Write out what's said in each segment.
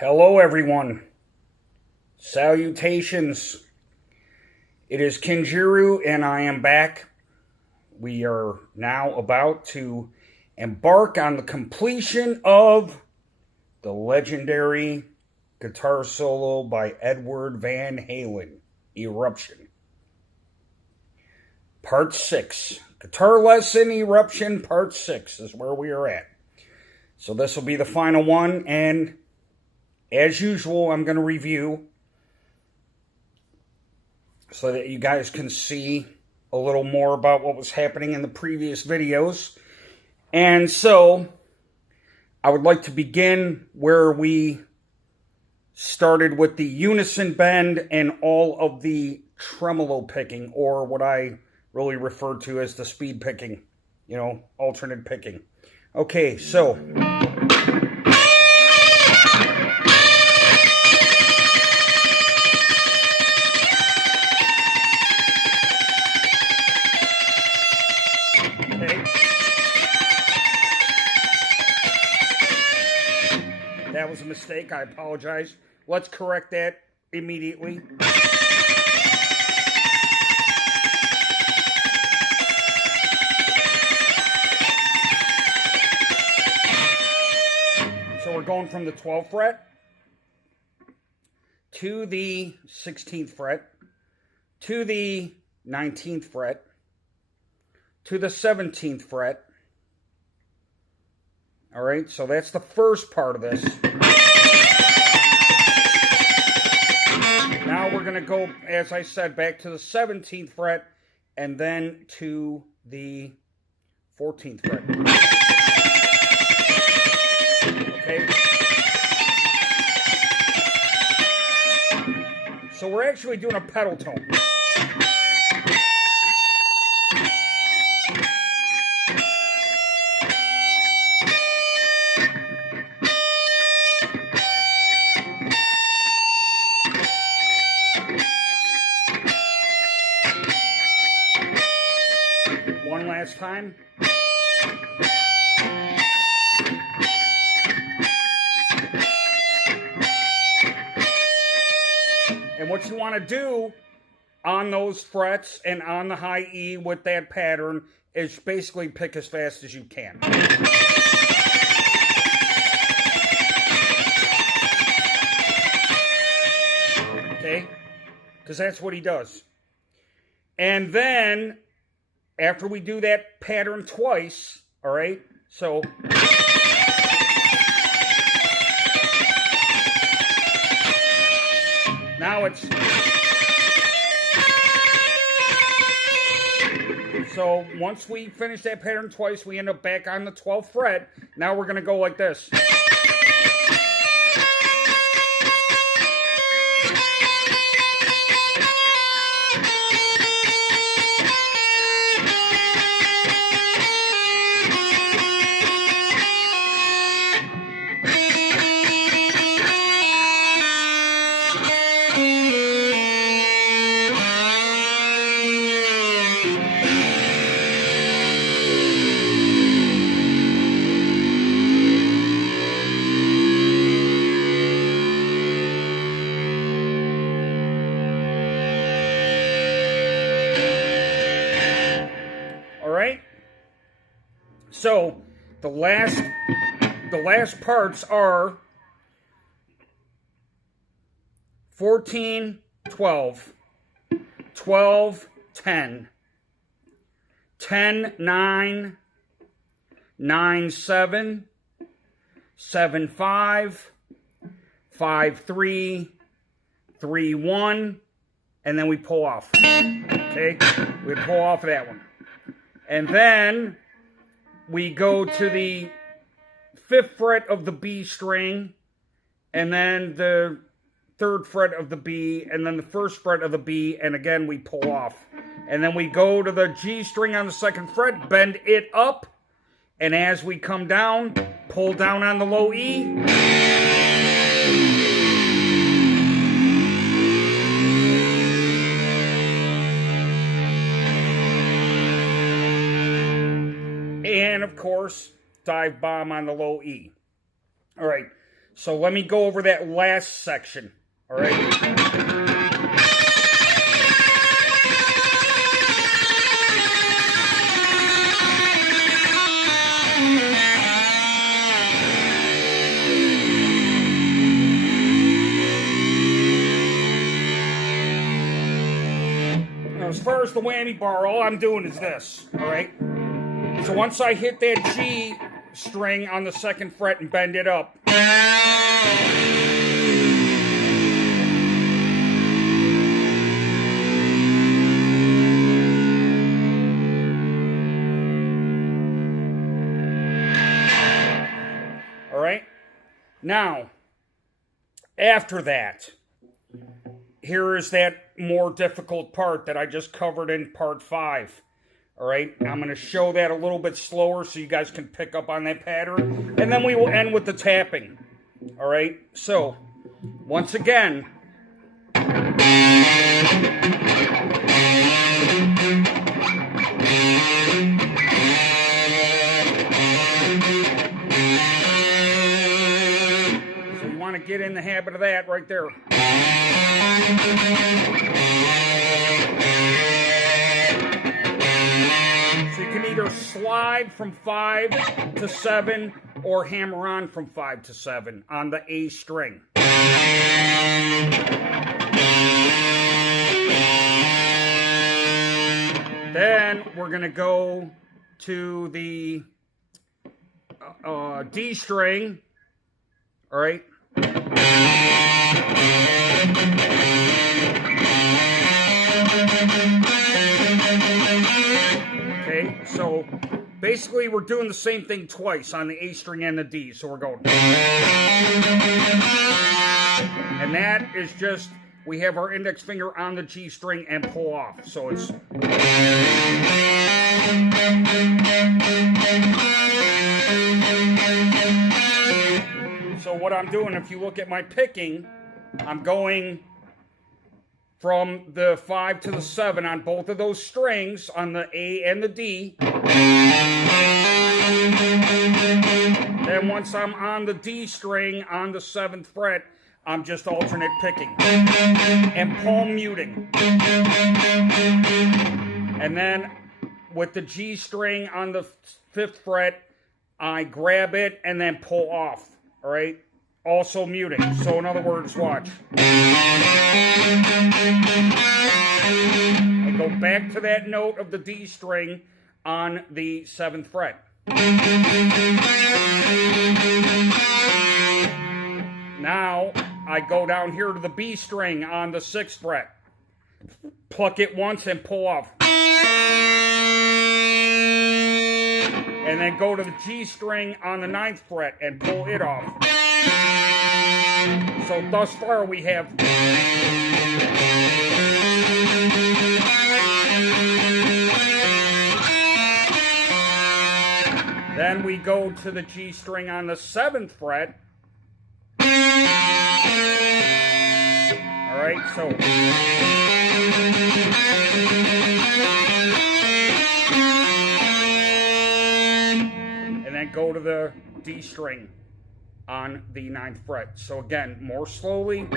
Hello everyone. Salutations. It is Kinjiro and I am back. We are now about to embark on the completion of the legendary guitar solo by Edward Van Halen, Eruption. Part 6. Guitar lesson Eruption Part 6 is where we are at. So this will be the final one, and as usual, I'm going to review so that you guys can see a little more about what was happening in the previous videos. And so, I would like to begin where we started with the unison bend and all of the tremolo picking, or what I really refer to as the speed picking, alternate picking. Okay, so that was a mistake. I apologize. Let's correct that immediately. So we're going from the 12th fret to the 16th fret to the 19th fret to the 17th fret. All right, so that's the first part of this. Now we're going to go, as I said, back to the 17th fret and then to the 14th fret. Okay? So we're actually doing a pedal tone. One last time. And what you want to do on those frets and on the high E with that pattern is basically pick as fast as you can. Okay? Because that's what he does. And then, after we do that pattern twice, all right, so now it's, so once we finish that pattern twice, we end up back on the 12th fret. Now we're going to go like this. So, the last parts are 14, 12, 12, 10, 10, 9, 9, 7, 7, 5, 5, 3, 3, 1, and then we pull off. Okay? We pull off that one. And then we go to the 5th fret of the B string, and then the 3rd fret of the B, and then the 1st fret of the B, and again we pull off. And then we go to the G string on the 2nd fret, bend it up, and as we come down, pull down on the low E. And of course, dive bomb on the low E. All right, So let me go over that last section. All right. As far as the whammy bar, all I'm doing is this, all right? So once I hit that G string on the 2nd fret and bend it up, all right? Now, after that, here is that more difficult part that I just covered in part 5. All right, I'm going to show that a little bit slower so you guys can pick up on that pattern. And then we will end with the tapping. All right, so once again, so you want to get in the habit of that right there. So you can either slide from 5 to 7 or hammer on from 5 to 7 on the A string. Then we're going to go to the D string, all right? Okay, so basically we're doing the same thing twice on the A string and the D. So we're going. And that is just, we have our index finger on the G string and pull off. So it's. So what I'm doing, if you look at my picking, I'm going from the 5 to the 7 on both of those strings, on the A and the D. Then once I'm on the D string on the 7th fret, I'm just alternate picking and palm muting. And then with the G string on the 5th fret, I grab it and then pull off, all right? Also muting. So in other words, watch. I go back to that note of the D string on the 7th fret. Now I go down here to the B string on the 6th fret. Pluck it once and pull off. And then go to the G string on the 9th fret and pull it off. So thus far we have. Then we go to the G string on the 7th fret. All right, so. And then go to the D string on the 9th fret. So again, more slowly.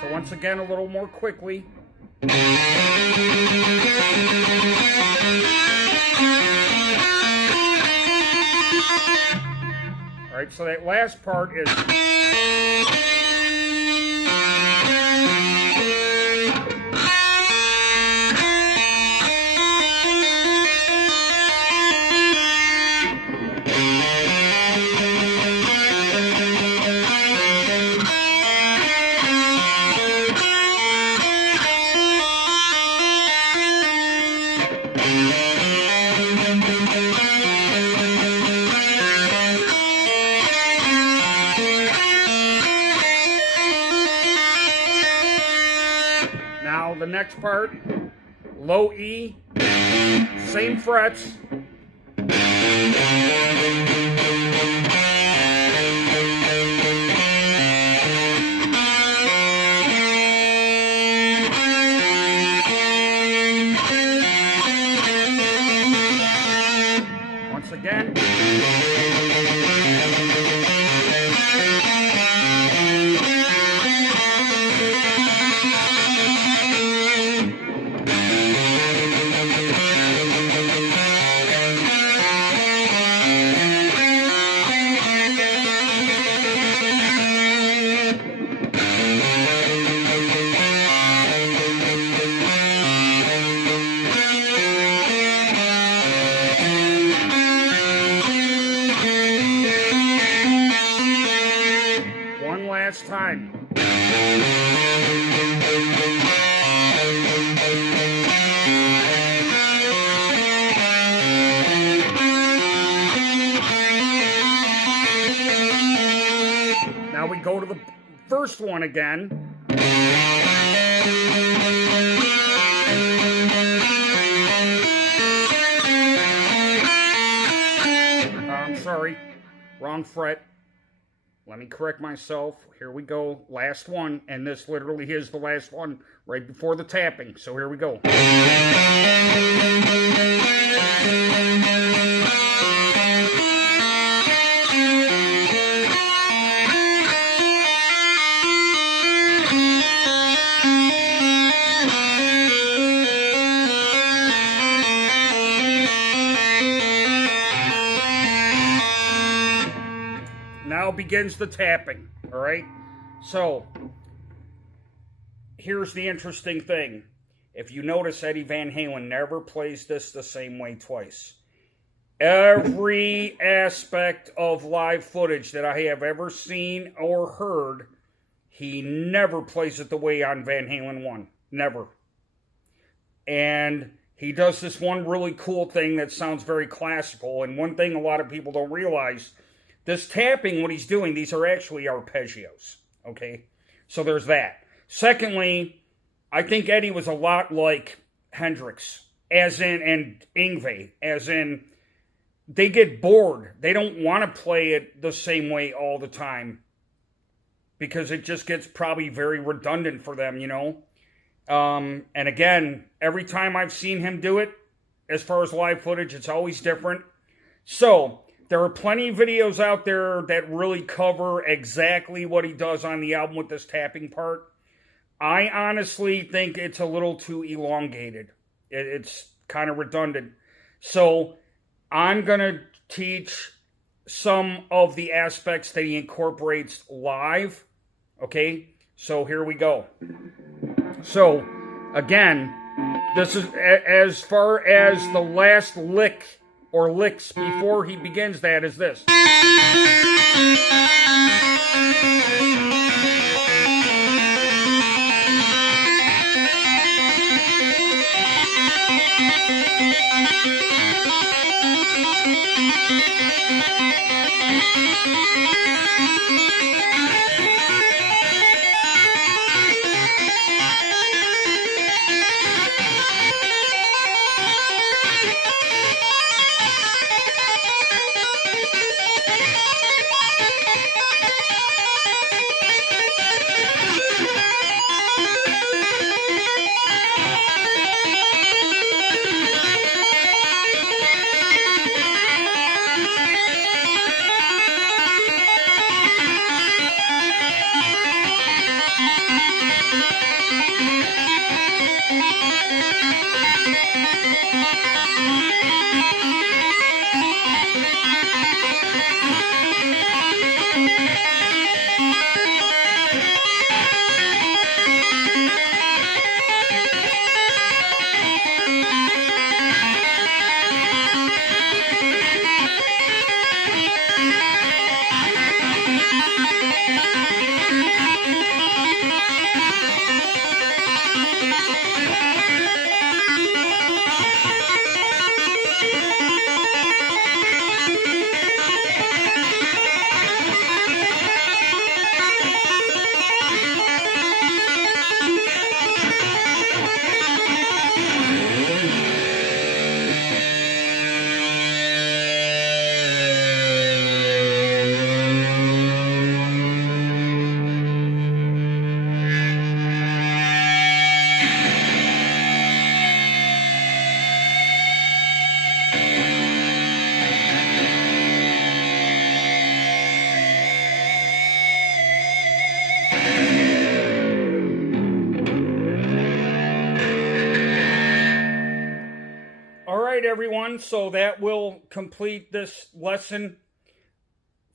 So once again, a little more quickly. All right, so that last part is. Now the next part, low E, same frets. again. Last time. Now we go to the first one again. I'm sorry, wrong fret. Let me correct myself. Here we go. Last one. And this literally is the last one right before the tapping. So here we go. Now begins the tapping, all right? So, here's the interesting thing. If you notice, Eddie Van Halen never plays this the same way twice. Every aspect of live footage that I have ever seen or heard, he never plays it the way on Van Halen 1. Never. And he does this one really cool thing that sounds very classical. And one thing a lot of people don't realize, this tapping, what he's doing, these are actually arpeggios, okay? So there's that. Secondly, I think Eddie was a lot like Hendrix, as in, and Yngwie, as in, they get bored. They don't want to play it the same way all the time because it just gets probably very redundant for them, you know? And again, every time I've seen him do it, as far as live footage, it's always different. So, there are plenty of videos out there that really cover exactly what he does on the album with this tapping part. I honestly think it's a little too elongated. It's kind of redundant. So I'm going to teach some of the aspects that he incorporates live. Okay, so here we go. So, again, this is as far as the last lick or licks before he begins that is this. everyone. So that will complete this lesson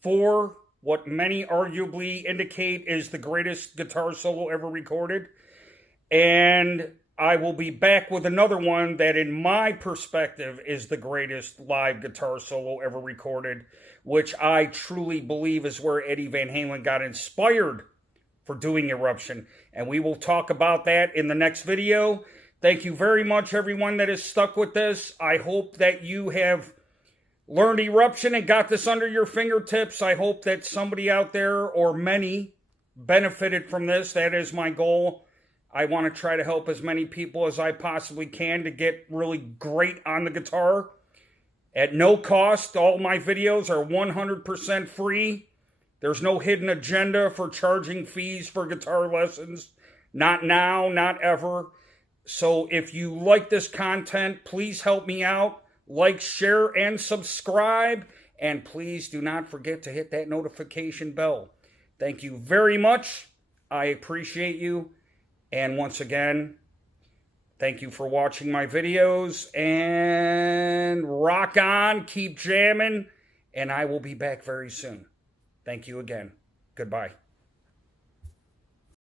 for what many arguably indicate is the greatest guitar solo ever recorded. And I will be back with another one that, in my perspective, is the greatest live guitar solo ever recorded, which I truly believe is where Eddie Van Halen got inspired for doing Eruption. And we will talk about that in the next video. Thank you very much, everyone that has stuck with this. I hope that you have learned Eruption and got this under your fingertips. I hope that somebody out there, or many, benefited from this. That is my goal. I want to try to help as many people as I possibly can to get really great on the guitar at no cost. All my videos are 100% free. There's no hidden agenda for charging fees for guitar lessons. Not now, not ever. So if you like this content, please help me out. Like, share, and subscribe. And please do not forget to hit that notification bell. Thank you very much. I appreciate you. And once again, thank you for watching my videos. And rock on, keep jamming. And I will be back very soon. Thank you again. Goodbye.